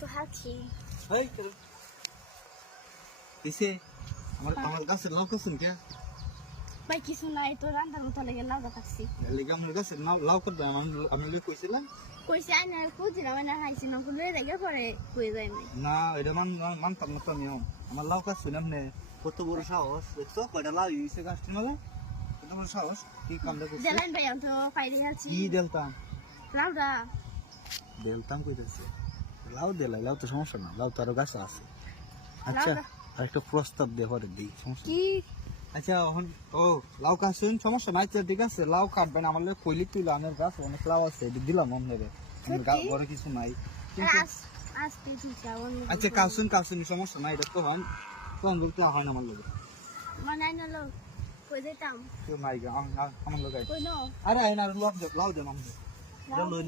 তো হাঁটছি। এই দিছে আমার গাছের লাউ করছেন কে ভাই কিছু নাই তো রান্নার মতো লেগে লাউটা থাকছি। লেগে আমার গাছের লাউ করবে আমি কইছিলাম কইছি আইনা খুঁজিলাম আইনা খাইছি না খুলে দেখে পরে কই যায় নাই। না এটা মানতাম না তো আমিও আমার লাউ গাছ শুনে আপনি কত বড় সাহস দেখছো কয়টা লাউ হয়েছে গাছটির মাঝে কত বড় সাহস কি কামটা করছে দেলাইন ভাই আমি তো পাইরে আছি। কি দেলতাম লাউটা দেলতাম কইতাছে লাউ দেলাই লাউ তো সমস্যা না লাউ তো আরো গাছ আছে আচ্ছা আর একটা প্রস্তাব দে হরে দিই সমস্যা কি আচ্ছা এখন ও লাউ কাটছেন সমস্যা নাই তো ঠিক আছে লাউ কাটবেন আমার লাগে কইলি তুই আমার গাছ অনেক লাউ আছে দিলাম আপনারে বড় কিছু নাই কিন্তু আজ পেয়েছি চাওন। আচ্ছা কাটছেন সমস্যা নাই এটা তখন বলতে হয় না আমার লাগে মানে আইনা লোক কই যেতাম কেউ নাই আমার লাগে কই নো আরে আইনা লাউ দে লাউ দে মামু লই